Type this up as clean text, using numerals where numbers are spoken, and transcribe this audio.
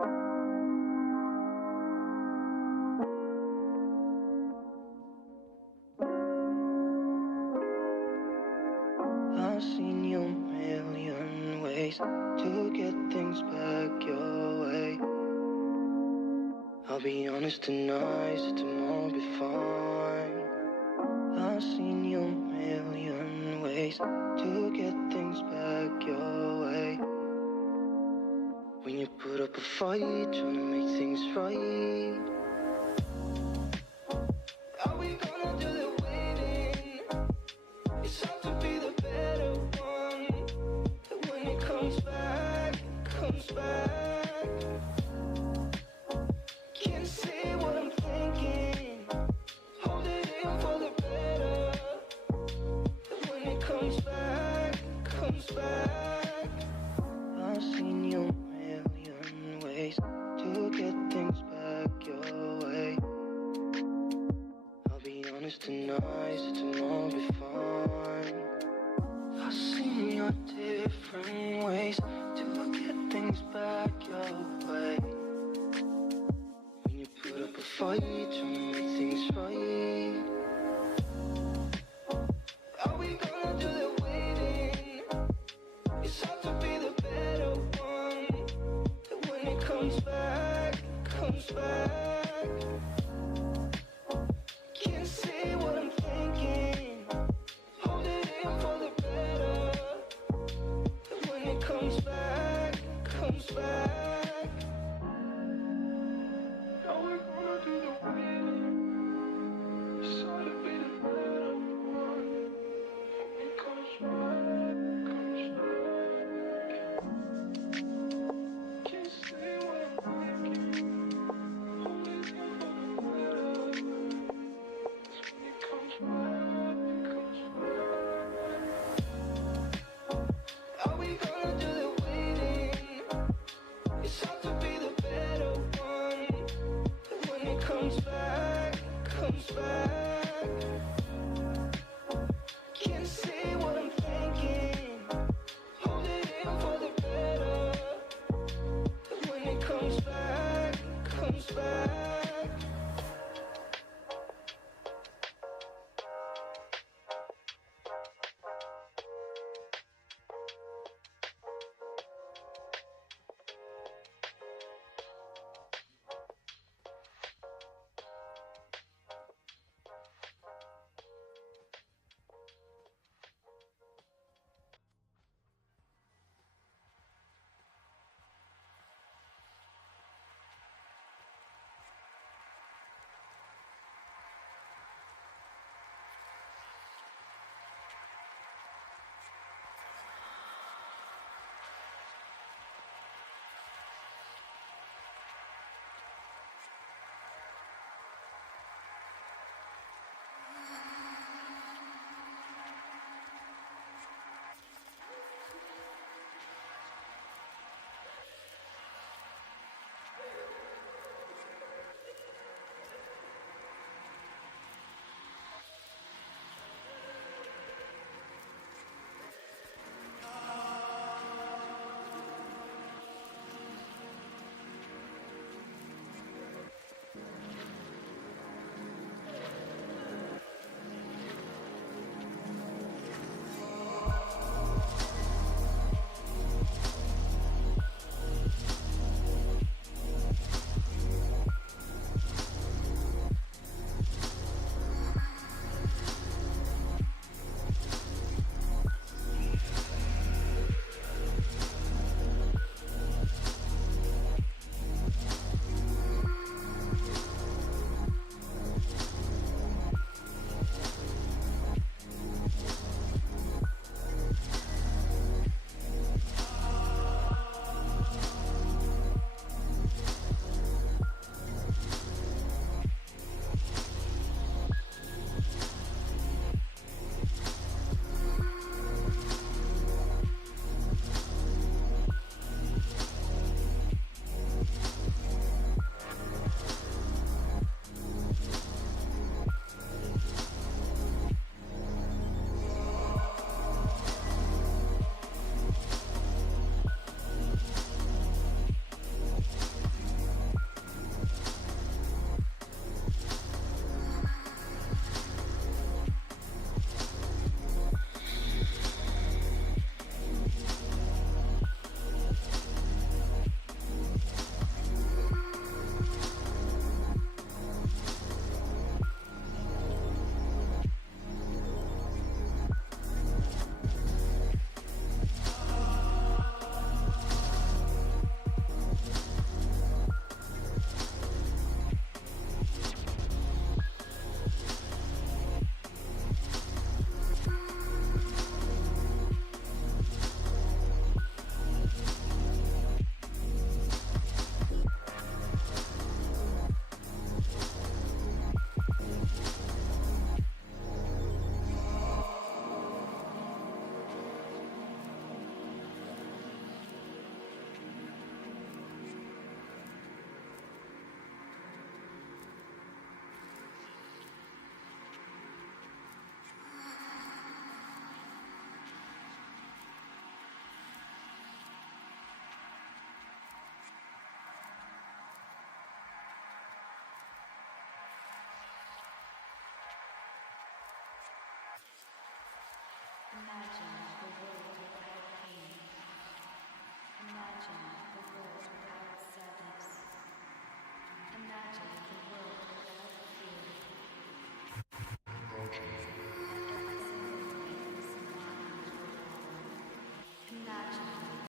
I've seen you a million ways to get things back your way. I'll be honest, tonight, so tomorrow will be fine. I've seen you a million ways to get things back your way. When you put up a fight, trying to make things right. Are we gonna do the waiting? It's hard to be the better one. But when it comes back, it comes back. Can't say what I'm thinking. Hold it in for the better. But when it comes back, it comes back. I've seen you a million ways to get things back your way. I'll be honest, tonight, so tomorrow will be fine. I've seen your different ways to get things back your way. When you put up a fight, trying to make things right. Are we gonna do the waiting? It's hard to be the better one. But when it comes back, it comes back. Can't say what I'm thinking. Hold it in for the better. But when it comes back, it comes back. Are we gonna do the waiting? It's hard to be the better one. When it comes back, it comes back. Can't say what I'm thinking. Hold it in for the better. When it comes back, it comes back. Are we gonna do the waiting? Imagine the world without pain. Imagine